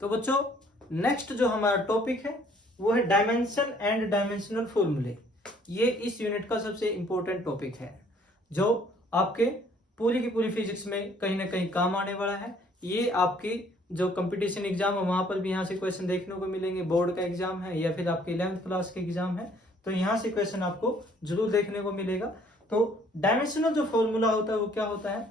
तो बच्चों नेक्स्ट जो हमारा टॉपिक है वो है डायमेंशन एंड डायमेंशनल फॉर्मूले। ये इस यूनिट का सबसे इंपॉर्टेंट टॉपिक है जो आपके पूरी की पूरी फिजिक्स में कहीं ना कहीं काम आने वाला है। ये आपकी जो कंपटीशन एग्जाम है वहां पर भी यहाँ से क्वेश्चन देखने को मिलेंगे, बोर्ड का एग्जाम है या फिर आपके 11th क्लास के एग्जाम है तो यहाँ से क्वेश्चन आपको जरूर देखने को मिलेगा। तो डायमेंशनल जो फॉर्मूला होता है वो क्या होता है,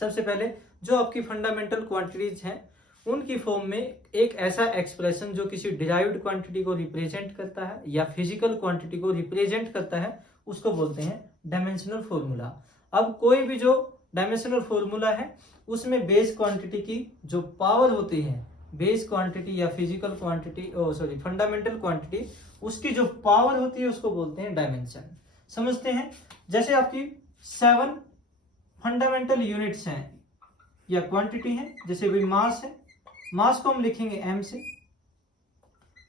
सबसे पहले जो आपकी फंडामेंटल क्वांटिटीज हैं उनकी फॉर्म में एक ऐसा एक्सप्रेशन जो किसी डिराइव्ड क्वांटिटी को रिप्रेजेंट करता है या फिजिकल क्वांटिटी को रिप्रेजेंट करता है उसको बोलते हैं डायमेंशनल फॉर्मूला। अब कोई भी जो डायमेंशनल फॉर्मूला है उसमें बेस क्वांटिटी की जो पावर होती है, बेस क्वांटिटी या फिजिकल क्वांटिटी फंडामेंटल क्वांटिटी, उसकी जो पावर होती है उसको बोलते हैं डायमेंशन। समझते हैं, जैसे आपकी 7 फंडामेंटल यूनिट्स हैं या क्वांटिटी है, जैसे भी मास है, मास को हम लिखेंगे m से,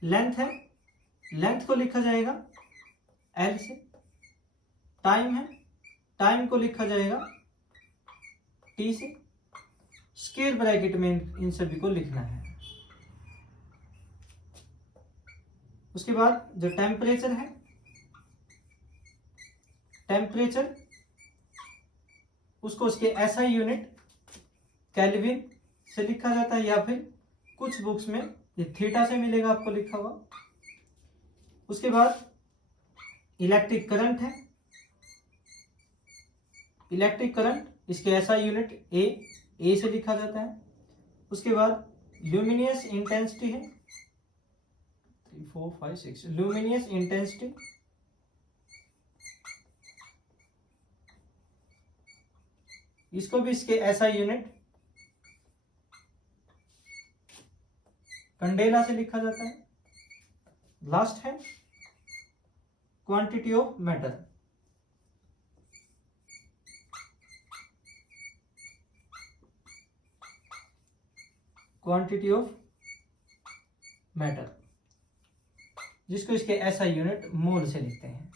लेंथ है, लेंथ को लिखा जाएगा l से, टाइम है, टाइम को लिखा जाएगा t से, स्क्वायर ब्रैकेट में इन सभी को लिखना है। उसके बाद जो टेम्परेचर है, टेम्परेचर उसको उसके SI यूनिट केल्विन से लिखा जाता है या फिर कुछ बुक्स में ये थीटा से मिलेगा आपको लिखा हुआ। उसके बाद इलेक्ट्रिक करंट है, इलेक्ट्रिक करंट इसके SI यूनिट ए से लिखा जाता है। उसके बाद ल्यूमिनियस इंटेंसिटी है 3 4 5 6 ल्यूमिनियस इंटेंसिटी, इसको भी इसके SI यूनिट कंडेला से लिखा जाता है। लास्ट है quantity of matter, quantity of matter जिसको इसके SI यूनिट मोल से लिखते हैं।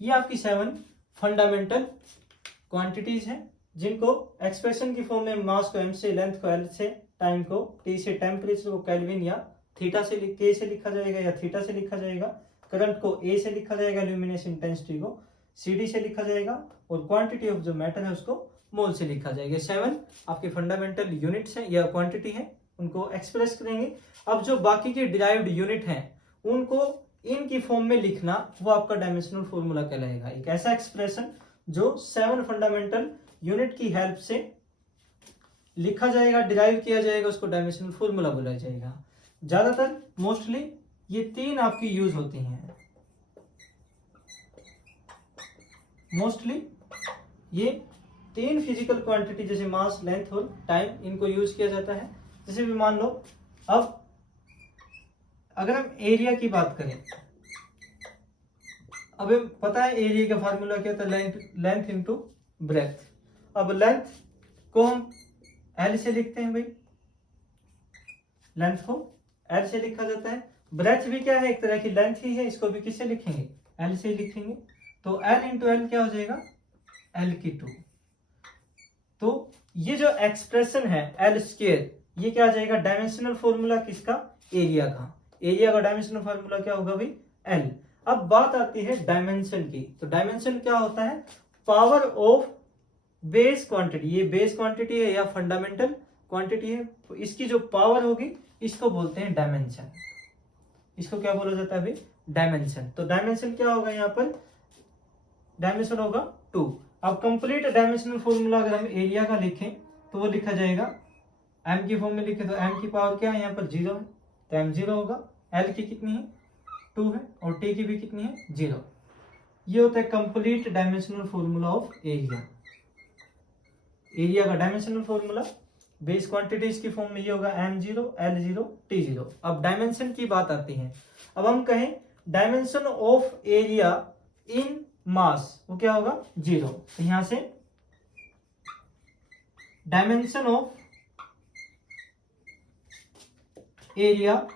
ये आपकी 7 फंडामेंटल क्वांटिटीज हैं जिनको एक्सप्रेशन की फॉर्म में मास को m से, लेंथ को l से, टाइम को t से, टेम्परेचर को केल्विन या थीटा से k से लिखा जाएगा या थीटा से लिखा जाएगा, करंट को a से लिखा जाएगा, ल्यूमिनेस इंटेंसिटी को cd से लिखा जाएगा और क्वांटिटी ऑफ जो मैटर है उसको मोल से लिखा जाएगा। 7 आपके फंडामेंटल यूनिट्स हैं या क्वांटिटी है, उनको एक्सप्रेस करेंगे। अब जो बाकी के डिराइव्ड यूनिट हैं उनको इनकी फॉर्म में लिखना वो आपका डायमेंशनल फॉर्मूला कहलाएगा। एक ऐसा एक्सप्रेशन जो 7 फंडामेंटल यूनिट की हेल्प से लिखा जाएगा, डिराइव किया जाएगा, उसको डायमेंशनल फॉर्मूला बोला जाएगा। ज्यादातर मोस्टली ये 3 आपकी यूज होती हैं, मोस्टली ये 3 फिजिकल क्वांटिटी जैसे मास, लेंथ और टाइम, इनको यूज किया जाता है। जैसे भी मान लो, अब अगर हम एरिया की बात करें, अब पता है एरिया का फार्मूला क्या था, लेंथ इंटू ब्रेथ। अब लेंथ को हम L से लिखते हैं भाई, लेंथ को L से लिखा जाता है। ब्रेथ भी क्या है, एक तरह की लेंथ ही है, इसको भी किससे लिखेंगे, L से लिखेंगे। तो L इंटू L क्या हो जाएगा, L की 2। तो ये जो एक्सप्रेशन है L स्क्वायर, ये क्या आ जाएगा, डायमेंशनल फॉर्मूला किसका, एरिया का। एरिया का डायमेंशनल फॉर्मूला क्या होगा भाई, L। अब बात आती है डायमेंशन की। तो डायमेंशन क्या होता है, पावर ऑफ बेस क्वांटिटी। ये बेस क्वांटिटी है या फंडामेंटल क्वांटिटी है, तो इसकी जो पावर होगी इसको बोलते हैं डायमेंशन। इसको क्या बोला जाता है भाई, डायमेंशन। तो डायमेंशन क्या होगा, यहाँ पर डायमेंशन होगा 2। अब कंप्लीट डायमेंशनल फॉर्मूला अगर हम एरिया का लिखें तो वो लिखा जाएगा, m की फॉर्म में लिखे तो m की पावर क्या है, यहाँ पर 0 है तो m 0 होगा, l की कितनी है 2 है और t की भी कितनी है 0। ये होता है complete dimensional formula of area. Area का डायमेंशनल फॉर्मूला बेस क्वांटिटीज की फॉर्म में ये होगा m0, l0, t0। अब डायमेंशन की बात आती है। अब हम कहें डायमेंशन ऑफ एरिया इन मास, वो क्या होगा 0। तो यहां से डायमेंशन ऑफ एरिया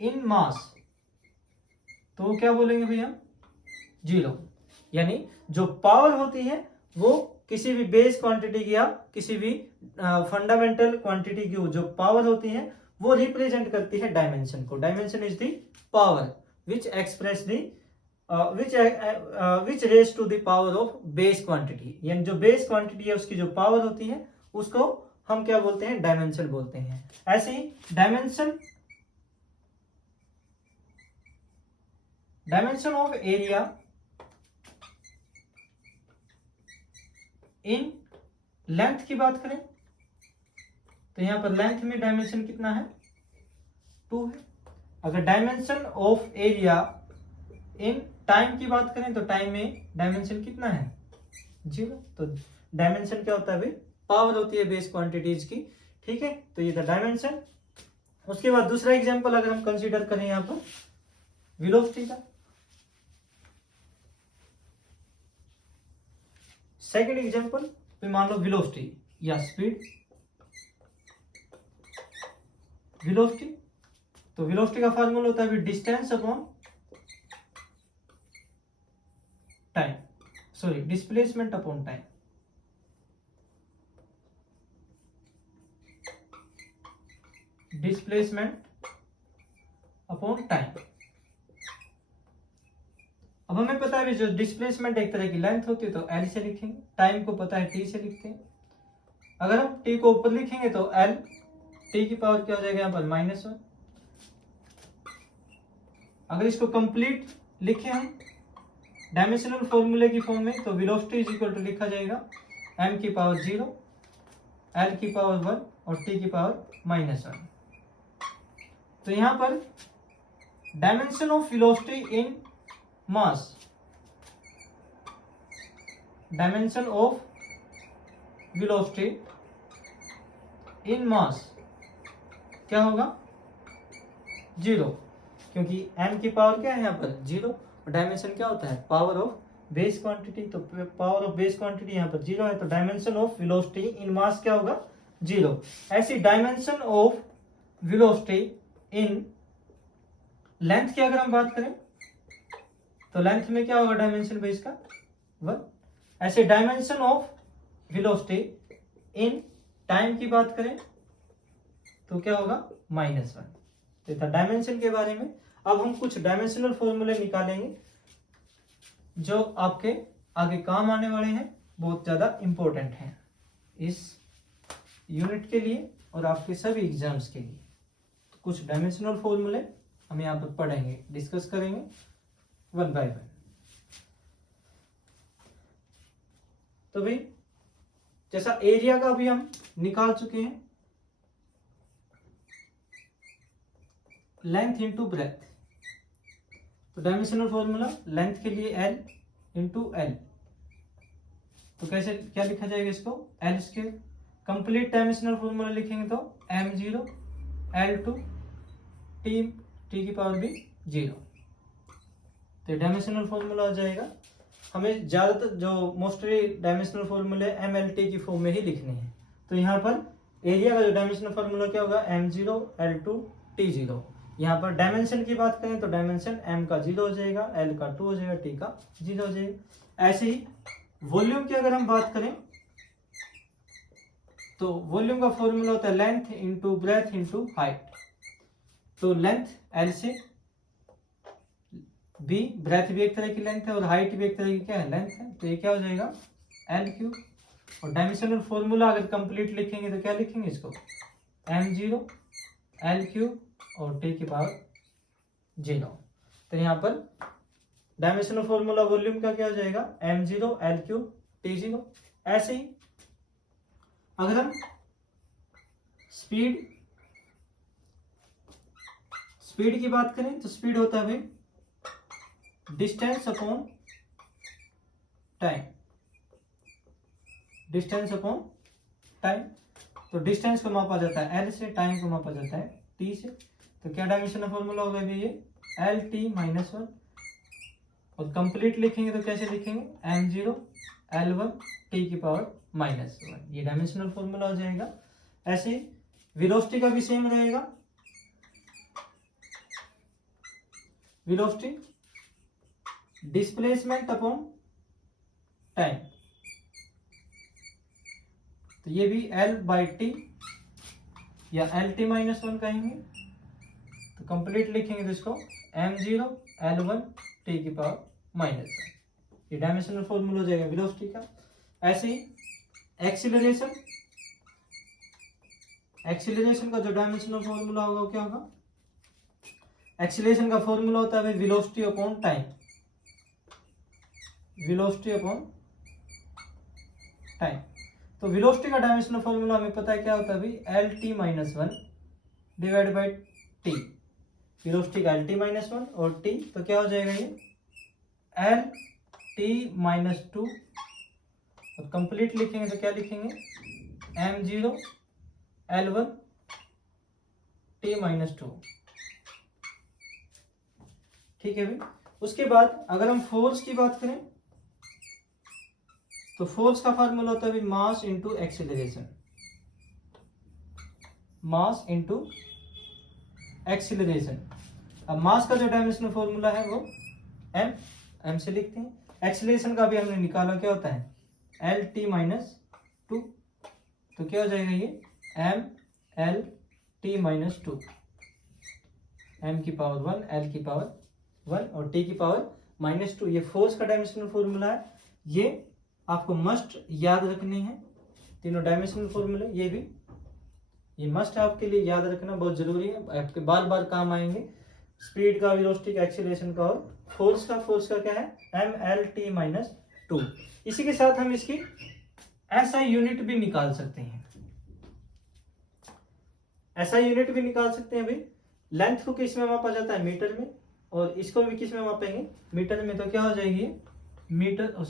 इन मास, तो वो क्या बोलेंगे भैया 0। यानी जो पावर होती है वो किसी भी बेस क्वांटिटी की या किसी भी फंडामेंटल क्वांटिटी की जो पावर होती है वो रिप्रेजेंट करती है डायमेंशन को। Dimension is the power which express the which raise to the power of base quantity, यानी जो बेस क्वांटिटी है उसकी जो पावर होती है उसको हम क्या बोलते हैं, डायमेंशन बोलते हैं। ऐसे ही dimension of area in length की बात करें तो यहां पर लेंथ में डायमेंशन कितना है, 2 है। अगर dimension of area in time की बात करें तो टाइम में डायमेंशन कितना है, 0। तो डायमेंशन क्या होता है भाई, पावर होती है बेस क्वांटिटीज की, ठीक है। तो ये था डायमेंशन। उसके बाद दूसरा एग्जांपल अगर हम कंसीडर करें यहां पर वेलोसिटी का, सेकंड एग्जांपल पे मान लो वेलोसिटी या स्पीड, वेलोसिटी। तो वेलोसिटी का फार्मूला होता है distance upon time, sorry displacement upon time. Displacement upon time. अब हमें पता है जो डिस्प्लेसमेंट एक तरह की लेंथ होती है तो एल से लिखेंगे, टाइम को पता है टी से लिखते हैं। अगर हम टी को ऊपर लिखेंगे तो एल, टी की पावर क्या हो जाएगा यहाँ पर -1। अगर इसको कंप्लीट लिखे हम डायमेंशनल फॉर्मूले की फॉर्म में तो वेलोसिटी इज इक्वल टू लिखा जाएगा m की पावर 0, l की पावर 1 और t की पावर -1। तो यहां पर dimension of velocity in mass, dimension of velocity in mass क्या होगा, 0, क्योंकि m की पावर क्या है यहाँ पर 0 और डायमेंशन क्या होता है, पावर ऑफ बेस क्वांटिटी। तो पावर ऑफ बेस क्वांटिटी यहाँ पर 0 है, तो dimension of velocity in mass क्या होगा, 0। ऐसी dimension of velocity in length की अगर हम बात करें तो लेंथ में क्या होगा डायमेंशन बेस का 1। ऐसे dimension of velocity in time की बात करें तो क्या होगा -1। तो था डायमेंशन के बारे में। अब हम कुछ डायमेंशनल फॉर्मूले निकालेंगे जो आपके आगे काम आने वाले हैं, बहुत ज्यादा इंपॉर्टेंट हैं इस यूनिट के लिए और आपके सभी एग्जाम्स के लिए। तो कुछ डायमेंशनल फॉर्मूले हम यहाँ पर पढ़ेंगे, डिस्कस करेंगे 1 बाय 1। तो भाई जैसा एरिया का भी हम निकाल चुके हैं, लेंथ इंटू ब्रेथ। तो डायमेंशनल फॉर्मूला लेंथ के लिए L इंटू एल, तो कैसे क्या लिखा जाएगा इसको, L square. Complete dimensional formula लिखेंगे तो m0 l2 t की पावर भी 0। तो डायमेंशनल फॉर्मूला आ जाएगा। हमें ज्यादातर जो मोस्टली डायमेंशनल फॉर्मूले MLT की फॉर्म में ही लिखने हैं। तो यहाँ पर एरिया का जो डायमेंशनल फॉर्मूला क्या होगा, m0 l2 t0। यहाँ पर डायमेंशन की बात करें तो डायमेंशन m का 0 हो जाएगा, l का 2 हो जाएगा, t का 0 हो जाएगा। ऐसे ही वॉल्यूम की अगर हम बात करें तो वॉल्यूम का फॉर्मूला होता है length into breadth into height. तो लेंथ L से B, ब्रेथ भी एक तरह की लेंथ है और हाइट भी एक तरह की क्या है, लेंथ है। तो ये क्या हो जाएगा L3। और डायमेंशनल फॉर्मूला अगर कंप्लीट लिखेंगे तो क्या लिखेंगे इसको, m0 l3 और t की पावर 0। तो यहाँ पर डायमेंशनल फॉर्मूला वॉल्यूम का क्या हो जाएगा, m0 l3 t0। ऐसे ही अगर हम स्पीड की बात करें तो स्पीड होता है भाई distance upon time, distance upon time. तो डिस्टेंस को मापा जाता है L से, टाइम को मापा जाता है T से। तो क्या डायमेंशन फॉर्मूला होगा ये LT-1। और कंप्लीट लिखेंगे तो कैसे लिखेंगे, m0 l1 t की पावर -1। ये डायमेंशनल फॉर्मूला हो जाएगा। ऐसे वेलोसिटी का भी सेम रहेगा, वेलोसिटी डिस्प्लेसमेंट अपॉन टाइम। तो ये भी L/T या LT माइनस 1 कहेंगे। तो कंप्लीट लिखेंगे तो इसको m0 L1 T की पावर माइनस 1। ये डायमेंशनल फॉर्मूला हो जाएगा वेलोसिटी का। ऐसे ही एक्सीलरेशन का जो डायमेंशनल फॉर्मूला होगा वो क्या होगा? एक्सीलरेशन का फॉर्मूला होता है velocity upon time, velocity upon time. तो वेलोसिटी का डायमेंशनल फॉर्मूला हमें पता है क्या होता है भाई, LT minus 1 divide by T. Velocity का LT माइनस 1 और T, तो क्या हो जाएगा ये LT माइनस 2। और कंप्लीट लिखेंगे तो क्या लिखेंगे, m0 L1 T माइनस 2। ठीक है भाई। उसके बाद अगर हम फोर्स की बात करें तो फोर्स का फार्मूला होता है भाई mass into acceleration, mass into acceleration. अब मास का जो डायमेंशनल फॉर्मूला है वो m से लिखते हैं। एक्सीलरेशन का भी हमने निकाला, क्या होता है LT माइनस 2। तो क्या हो जाएगा ये MLT माइनस 2, m की पावर 1 L की पावर 1 और T की पावर माइनस 2। ये फोर्स का डायमेंशनल फॉर्मूला है। ये आपको मस्ट याद रखने हैं तीनों डायमेंशनल फॉर्मूले। ये मस्ट आपके लिए याद रखना बहुत जरूरी है, आपके बार बार काम आएंगे। स्पीड का, वेलोसिटी का, एक्सीलरेशन का और फोर्स का क्या है MLT माइनस 2। इसी के साथ हम इसकी SI यूनिट भी निकाल सकते हैं। SI यूनिट भी निकाल सकते हैं भाई। लेंथ को किस में मापा जाता है, मीटर में, और इसको भी किस में मापेंगे, मीटर में। तो क्या हो जाएगी मीटर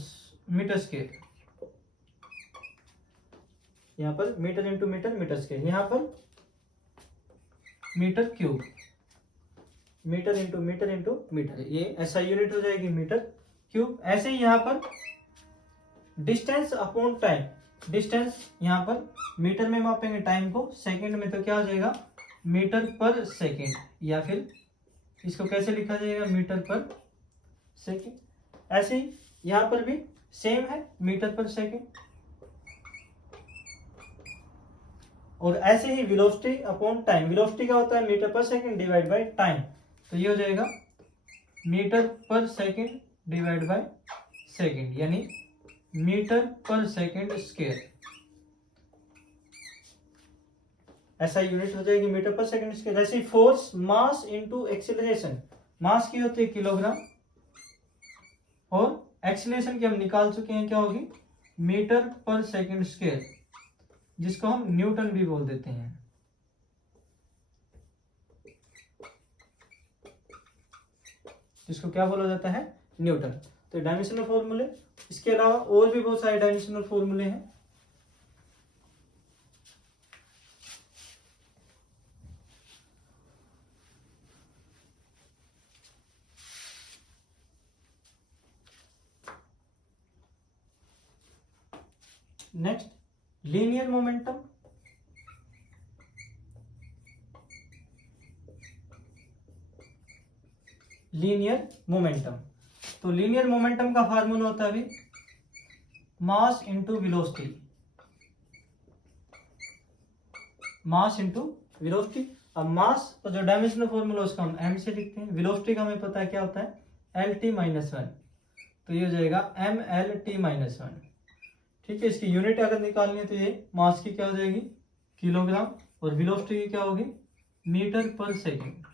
स्क्वायर। यहाँ पर meter into meter, meter square. यहाँ पर meter cube, meter into meter into meter, ये SI यूनिट हो जाएगी मीटर क्यूब। ऐसे ही यहाँ पर डिस्टेंस अपॉन टाइम, डिस्टेंस यहाँ पर मीटर में मापेंगे, टाइम को सेकंड में, तो क्या हो जाएगा मीटर पर सेकंड, या फिर इसको कैसे लिखा जाएगा मीटर पर सेकंड। ऐसे ही यहाँ पर भी सेम है मीटर पर सेकंड। और ऐसे ही वेलोसिटी अपॉन टाइम, वेलोसिटी का होता है मीटर पर सेकंड डिवाइड बाय टाइम। तो ये हो जाएगा मीटर पर सेकंड डिवाइड बाय सेकंड, यानी मीटर पर सेकंड स्क्वायर। ऐसा यूनिट हो जाएगी मीटर पर सेकंड स्क्वायर। जैसे फोर्स मास इंटू एक्सीलरेशन, मास की होती है किलोग्राम और एक्सीलरेशन की हम निकाल चुके हैं, क्या होगी मीटर पर सेकंड स्क्वायर, जिसको हम न्यूटन भी बोल देते हैं। जिसको क्या बोला जाता है, न्यूटन। तो डायमेंशनल फॉर्मूले, इसके अलावा और भी बहुत सारे डायमेंशनल फॉर्मूले हैं। Next, linear momentum. Linear momentum, तो लीनियर मोमेंटम का फार्मूला होता है mass into velocity, mass into velocity. अब मास का जो डायमेंशनल फॉर्मूला उसका हम m से लिखते हैं। वेलोसिटी का हमें पता है क्या होता है LT माइनस 1। तो ये हो जाएगा MLT माइनस 1। ठीक है, इसकी यूनिट अगर निकालनी है तो ये मास की क्या हो जाएगी किलोग्राम, और वेलोसिटी की क्या होगी मीटर पर सेकंड।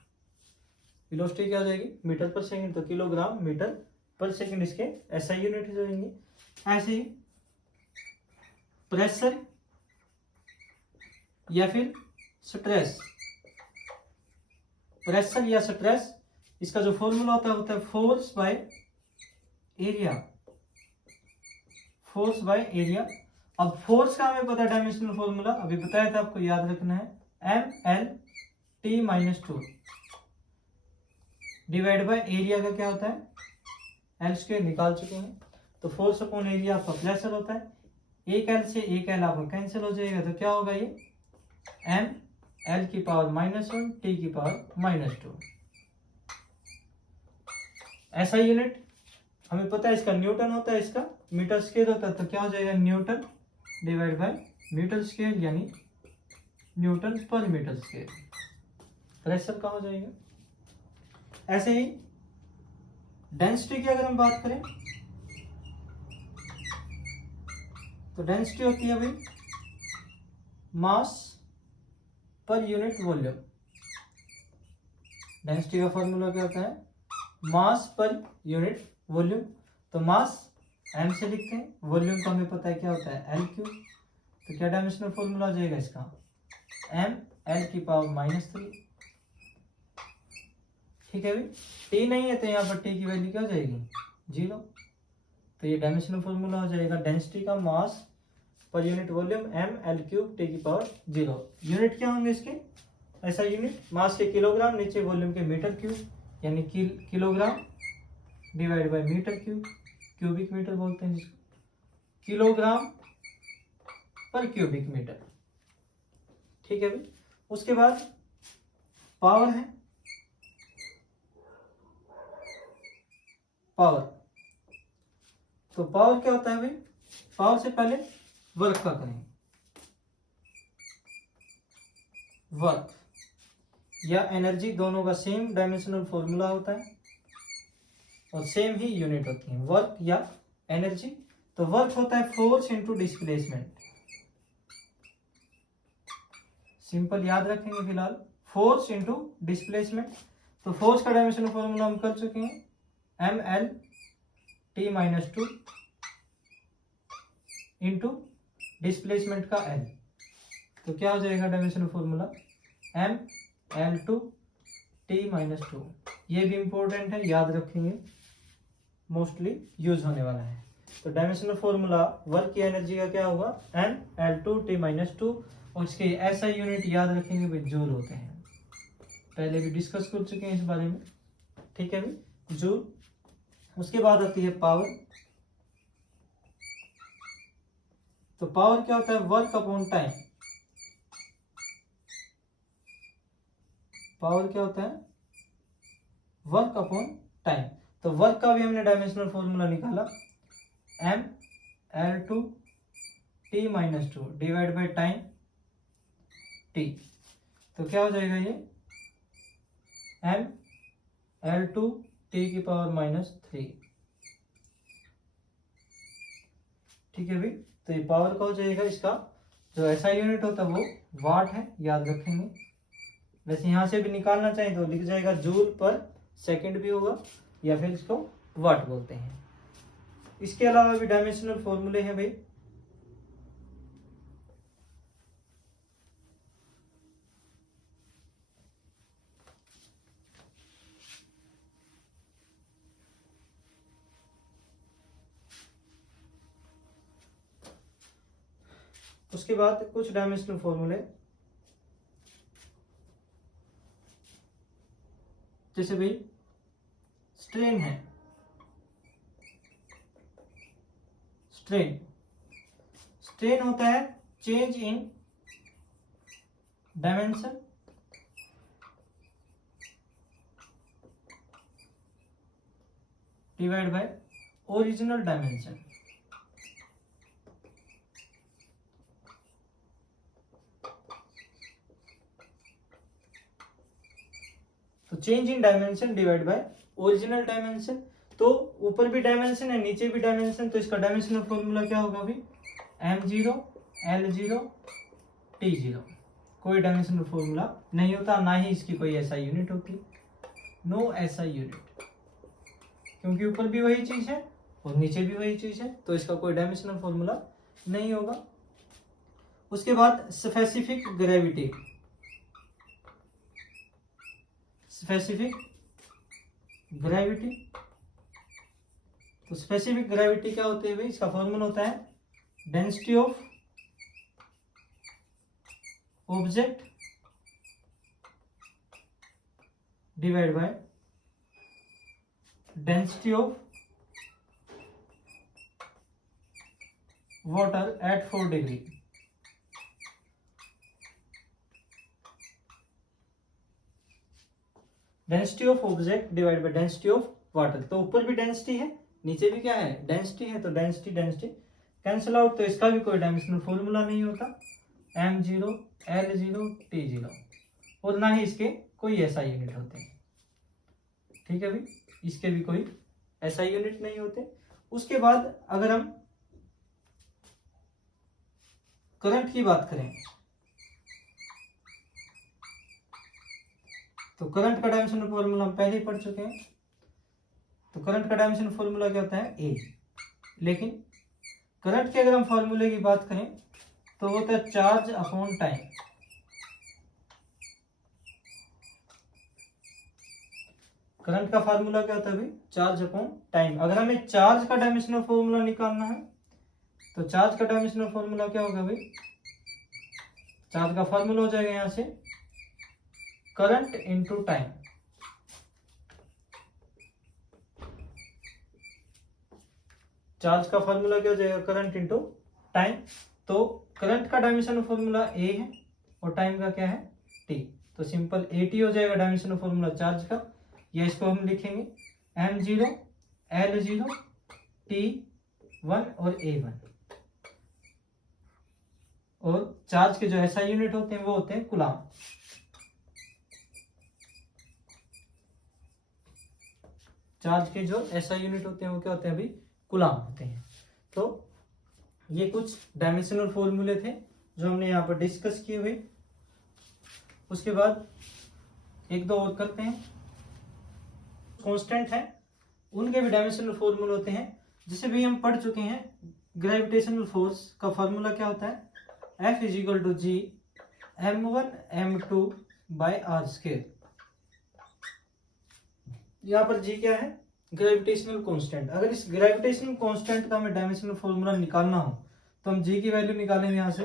वेलोसिटी क्या हो जाएगी मीटर पर सेकंड, तो किलोग्राम मीटर पर सेकंड इसके SI यूनिट हो जाएंगे। ऐसे ही प्रेशर या फिर स्ट्रेस, प्रेशर या स्ट्रेस, इसका जो फॉर्मूला होता है force by area, force by area. अब फोर्स का हमें पता है डायमेंशनल फॉर्मूला, अभी बताया था आपको, याद रखना है MLT minus 2 divide by area का क्या होता है L स्क्वायर, निकाल चुके हैं। तो फोर्स अपॉन एरिया आपका प्रेशर होता है। एक L से एक L आपका कैंसिल हो जाएगा, तो क्या होगा ये M L की पावर माइनस 1 T की पावर माइनस 2। ऐसा यूनिट हमें पता है इसका न्यूटन होता है, इसका मीटर स्क्वायर होता है। तो क्या हो जाएगा newton divide by meter square यानी newton per meter square. Pressure का हो जाएगा। ऐसे ही डेंसिटी की अगर हम बात करें तो डेंसिटी होती है भाई मास पर यूनिट वॉल्यूम। डेंसिटी का फॉर्मूला क्या होता है? मास पर यूनिट वॉल्यूम। तो मास m से लिखते हैं, वॉल्यूम तो हमें पता है क्या होता है L क्यूब। तो क्या डायमेंशनल फॉर्मूला आ जाएगा इसका? m L⁻³ ठीक है भाई। t नहीं है तो यहाँ पर t की वैल्यू क्या हो जाएगी? 0। तो ये डायमेंशनल फॉर्मूला हो जाएगा डेंसिटी का मास per unit volume m/L⁻⁻⁰। Unit क्या होंगे इसके? ऐसा यूनिट मास के किलोग्राम, नीचे वॉल्यूम के मीटर क्यूब, यानी kilogram divide by meter cube, cubic meter बोलते हैं जिसको, किलोग्राम पर क्यूबिक मीटर। ठीक है भाई। उसके बाद पावर है, पावर। तो पावर क्या होता है भाई? पावर से पहले वर्क का करेंगे। वर्क या एनर्जी दोनों का सेम डायमेंशनल फॉर्मूला होता है और सेम ही यूनिट होती है, वर्क या एनर्जी। तो वर्क होता है फोर्स इनटू डिस्प्लेसमेंट। सिंपल याद रखेंगे फिलहाल, फोर्स इनटू डिस्प्लेसमेंट। तो फोर्स का डायमेंशनल फॉर्मूला हम कर चुके हैं, mL⁻² इंटू डिस्प्लेसमेंट का L। तो क्या हो जाएगा डायमेंशनल फॉर्मूला? mL2T-2। ये भी इंपॉर्टेंट है, याद रखेंगे, मोस्टली यूज होने वाला है। तो डायमेंशनल फॉर्मूला वर्क की एनर्जी का क्या होगा? mL2T-2। और इसके ऐसा यूनिट याद रखेंगे भाई, जूल होते हैं। पहले भी डिस्कस कर चुके हैं इस बारे में। ठीक है भाई, जूल। उसके बाद आती है पावर। तो पावर क्या होता है? Work upon time. पावर क्या होता है? Work upon time. तो वर्क का भी हमने डायमेंशनल फॉर्मूला निकाला, mL2T-2 divide by time T। तो क्या हो जाएगा ये? mL2T⁻³ ठीक है भाई। तो ये पावर का हो जाएगा, इसका जो ऐसा यूनिट होता है वो वाट है, याद रखेंगे। वैसे यहां से भी निकालना चाहें तो लिख जाएगा जूल पर सेकंड भी होगा, या फिर इसको वाट बोलते हैं। इसके अलावा भी डायमेंशनल फॉर्मूले हैं भाई। उसके बाद कुछ डायमेंशनल फॉर्मूले, जैसे भाई स्ट्रेन है। स्ट्रेन स्ट्रेन होता है change in dimension divide by original dimension. तो change in dimension divide by original dimension. तो ऊपर भी डायमेंशन है, नीचे भी डायमेंशन, तो इसका डायमेंशनल फॉर्मूला क्या होगा भाई? m0 L0 T0। कोई डायमेंशनल फॉर्मूला नहीं होता, ना ही इसकी कोई ऐसा यूनिट होती, नो ऐसा यूनिट, क्योंकि ऊपर भी वही चीज है और नीचे भी वही चीज है, तो इसका कोई डायमेंशनल फॉर्मूला नहीं होगा। उसके बाद स्पेसिफिक ग्रेविटी। Specific gravity. तो स्पेसिफिक ग्रेविटी क्या होती है भाई? इसका फॉर्मूला होता है density of object divide by density of water at 4 degree. Density of object divide by density of water. तो ऊपर भी डेंसिटी है, नीचे भी क्या है? डेंसिटी है। तो डेंसिटी कैंसिल आउट, तो इसका भी कोई डायमेंशनल फॉर्मूला नहीं होता, m0 l0 t0, और ना ही इसके कोई एसआई यूनिट होते हैं। ठीक है भाई, इसके भी कोई एसआई यूनिट नहीं होते। उसके बाद अगर हम करंट की बात करें तो करंट का डायमेंशनल फॉर्मूला हम पहले ही पढ़ चुके हैं। तो करंट का डायमेंशनल फॉर्मूला क्या होता है, ए। लेकिन करंट के अगर हम फॉर्मूले की बात करें तो वो होता है चार्ज अपॉन टाइम। करंट का फार्मूला क्या होता है भाई, चार्ज अपॉन टाइम। अगर हमें चार्ज का डायमेंशनल फॉर्मूला निकालना है तो चार्ज का डायमेंशनल फॉर्मूला क्या होगा भाई, चार्ज का फार्मूला हो जाएगा यहां से करंट इनटू टाइम। चार्ज का फार्मूला क्या हो जाएगा, करंट इनटू टाइम। तो करंट का डायमेंशनल फॉर्मूला ए है और टाइम का क्या है, टी। तो सिंपल एटी हो जाएगा डायमेंशनल फॉर्मूला चार्ज का, या इसको हम लिखेंगे m0 l0 t1 और a1। और चार्ज के जो एसआई यूनिट होते हैं वो होते हैं कूलाम। चार्ज के जो एसआई यूनिट होते हैं वो क्या होते हैं अभी, कूलाम होते हैं। तो ये कुछ डायमेंशनल फॉर्मूले थे जो हमने यहाँ पर डिस्कस किए हुए। उसके बाद एक दो और करते हैं। कांस्टेंट है उनके भी डायमेंशनल फॉर्मूले होते हैं। जिसे भी हम पढ़ चुके हैं, ग्रेविटेशनल फोर्स का फॉर्मूला क्या होता है, F = G m1 m2 by R square. यहाँ पर G क्या है, ग्रेविटेशनल कांस्टेंट। अगर इस ग्रेविटेशनल कांस्टेंट का हमें डायमेंशनल फॉर्मूला निकालना हो तो हम G की वैल्यू निकालेंगे यहाँ से।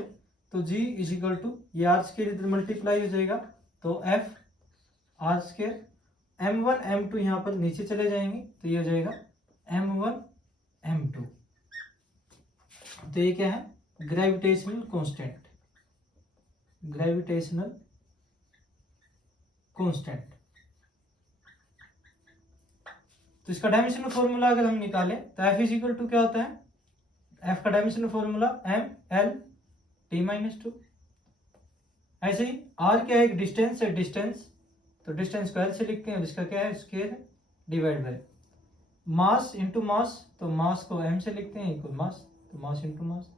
तो G = ये आर स्क्वायर इधर मल्टीप्लाई हो जाएगा, तो F R square, m1 m2 यहाँ पर नीचे चले जाएंगे तो ये हो जाएगा m1 m2। तो ये क्या है, ग्रेविटेशनल कांस्टेंट, ग्रेविटेशनल कांस्टेंट। तो इसका डायमेंशनल फॉर्मूला अगर हम निकालें तो F = क्या होता है, F का dimensional formula m l t-2। ऐसे ही r क्या है, एक डिस्टेंस है, डिस्टेंस, तो डिस्टेंस को l से लिखते हैं, जिसका क्या है square divide by mass into mass, तो मास को m से लिखते हैं इक्वल मास, तो मास इंटू मास।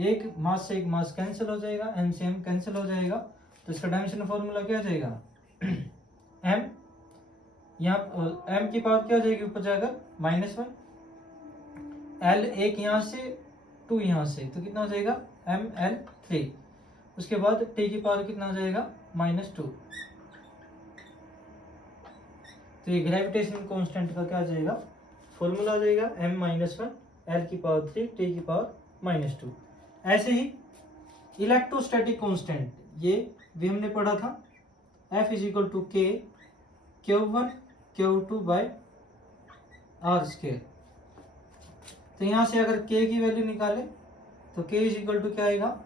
एक मास से एक मास कैंसिल हो जाएगा, m से m कैंसिल हो जाएगा, तो इसका डायमेंशनल फॉर्मूला क्या हो जाएगा m, यहाँ m की पावर क्या हो जाएगी ऊपर जाकर -1, l एक यहाँ से 2 यहाँ से, तो कितना हो जाएगा ml3। उसके बाद t की पावर कितना हो जाएगा -2। तो ये ग्रेविटेशनल कांस्टेंट का क्या आ जाएगा, फॉर्मूला आ जाएगा m-1 l3 t की पावर -2। ऐसे ही इलेक्ट्रोस्टैटिक कांस्टेंट, ये भी हमने पढ़ा था, F = K Q1 Q2 by R square. तो यहां से अगर K की वैल्यू निकालें तो K = क्या आएगा,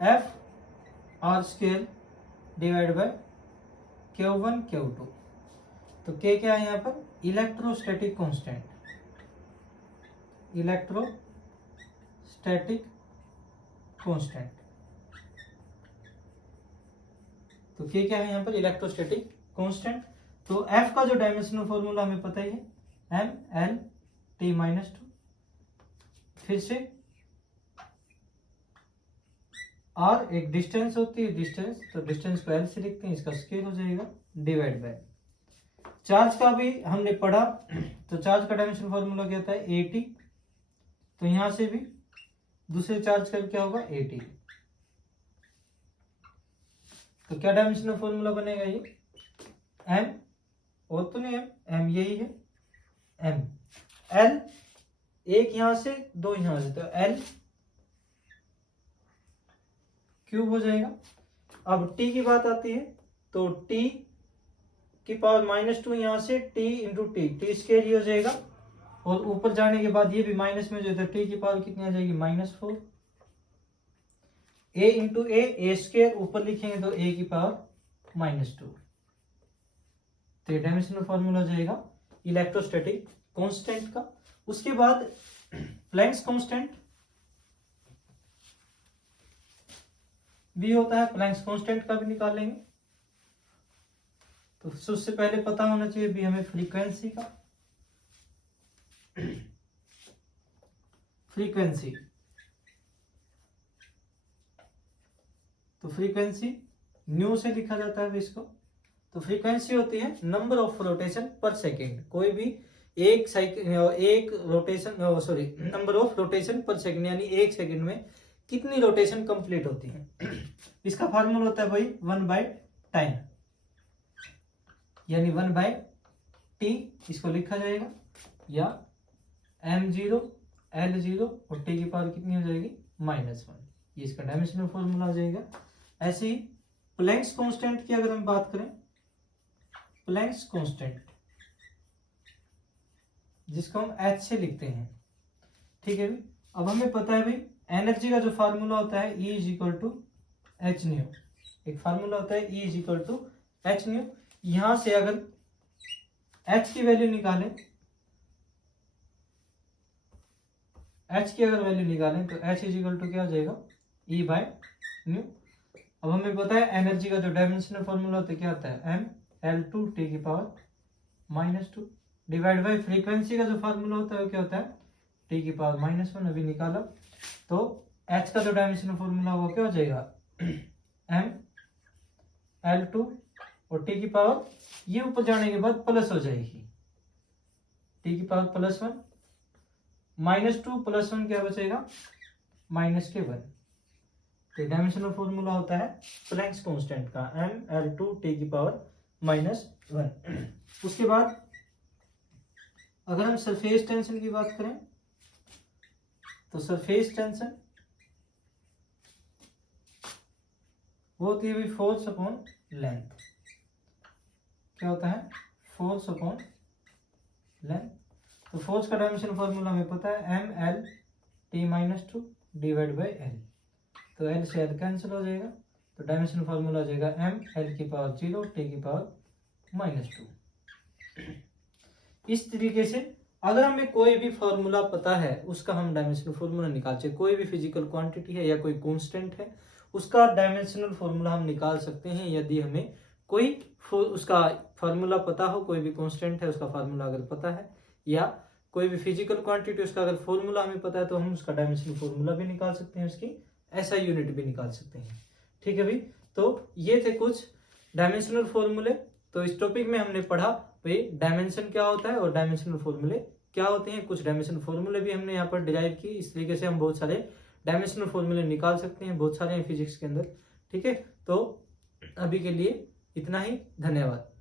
F R square divide by Q1 Q2। तो K क्या है यहाँ पर, इलेक्ट्रोस्टैटिक कांस्टेंट, इलेक्ट्रोस्टैटिक कांस्टेंट। तो K क्या है यहाँ पर, इलेक्ट्रोस्टैटिक कांस्टेंट। तो F का जो डायमेंशनल फॉर्मूला हमें पता ही है, m l t-2। फिर से r एक डिस्टेंस होती है, डिस्टेंस, तो डिस्टेंस को l से लिखते हैं, इसका स्क्वायर हो जाएगा डिवाइड बाय। चार्ज का भी हमने पढ़ा, तो चार्ज का डायमेंशनल फॉर्मूला क्या होता है at। तो यहां से भी दूसरे चार्ज का क्या होगा at। तो क्या डायमेंशनल फॉर्मूला बनेगा ये, m और तो नहीं m यही है m, l एक यहां से 2 यहां से, तो l क्यूब हो जाएगा। अब t की बात आती है तो t की पावर -2 यहां से t इंटू टी स्क्वायर ही हो जाएगा, और ऊपर जाने के बाद ये भी माइनस में जो है t की पावर कितनी आ जाएगी -4। a इंटू ए स्क्वायर ऊपर लिखेंगे तो a की पावर -2। तो ये डायमेंशनल फॉर्मूला हो जाएगा इलेक्ट्रोस्टैटिक कांस्टेंट का। उसके बाद प्लैंक्स कांस्टेंट, बी होता है प्लैंक्स कांस्टेंट का भी निकालेंगे। तो उससे पहले पता होना चाहिए बी हमें फ्रीक्वेंसी का। फ्रीक्वेंसी, तो फ्रीक्वेंसी न्यू से लिखा जाता है इसको। तो फ्रीक्वेंसी होती है नंबर ऑफ रोटेशन पर सेकेंड। कोई भी एक rotation, sorry, number of rotation पर सेकेंड, यानी एक सेकेंड में कितनी रोटेशन कंप्लीट होती है। इसका फार्मूला होता है भाई 1/टाइम, यानी 1/t इसको लिखा जाएगा, या m0 L0 और t की पावर कितनी हो जाएगी -1। ये इसका डायमेंशनल फॉर्मूला आ जाएगा। ऐसे ही प्लैंक्स कांस्टेंट की अगर हम बात करें, प्लैंक्स कांस्टेंट जिसको हम h से लिखते हैं, ठीक है भाई। अब हमें पता है भाई एनर्जी का जो फार्मूला होता है E = h न्यू। एक फार्मूला होता है E = h न्यू। यहां से अगर h की वैल्यू निकालें, h की अगर वैल्यू निकालें तो h = क्या हो जाएगा E/न्यू। अब हमें पता है एनर्जी का जो डायमेंशनल फॉर्मूला होता है क्या होता है mL2 t की पावर -2 डिवाइड बाय फ्रीक्वेंसी का जो फार्मूला होता है क्या होता है t की पावर -1। अभी निकाला तो h का जो डायमेंशनल फॉर्मूला वो क्या हो जाएगा mL2 और t की पावर ये ऊपर जाने के बाद प्लस हो जाएगी, t की पावर +1 -2 + 1 क्या बचेगा -1। तो डायमेंशनल फॉर्मूला होता है प्लैंक्स कांस्टेंट का mL2 t की पावर -1। उसके बाद अगर हम सरफेस टेंशन की बात करें तो सरफेस टेंशन वो होती है फोर्स अपॉन लेंथ। क्या होता है फोर्स अपॉन लेंथ। तो फोर्स का डायमेंशनल फॉर्मूला हमें पता है mL t-2 divide by l। तो l से l कैंसिल हो जाएगा, तो डायमेंशनल फॉर्मूला हो जाएगा mL की पावर 0 t की पावर -2। इस तरीके से अगर हमें कोई भी फॉर्मूला पता है उसका हम डायमेंशनल फॉर्मूला निकाल सकते हैं। कोई भी फिजिकल क्वांटिटी है या कोई कांस्टेंट है उसका डायमेंशनल फॉर्मूला हम निकाल सकते हैं यदि हमें कोई उसका फार्मूला पता हो। कोई भी कांस्टेंट है उसका फार्मूला अगर पता है, या कोई भी फिजिकल क्वांटिटी उसका अगर फॉर्मूला हमें पता है तो हम उसका डायमेंशनल फॉर्मूला भी निकाल सकते हैं, उसकी ऐसा यूनिट भी निकाल सकते हैं। ठीक है भाई, तो ये थे कुछ डायमेंशनल फॉर्मूले। तो इस टॉपिक में हमने पढ़ा भाई डायमेंशन क्या होता है और डायमेंशनल फॉर्मूले क्या होते हैं। कुछ डायमेंशनल फॉर्मूले भी हमने यहाँ पर डिराइव की। इस तरीके से हम बहुत सारे डायमेंशनल फॉर्मूले निकाल सकते हैं, बहुत सारे हैं फिजिक्स के अंदर। ठीक है, तो अभी के लिए इतना ही। धन्यवाद।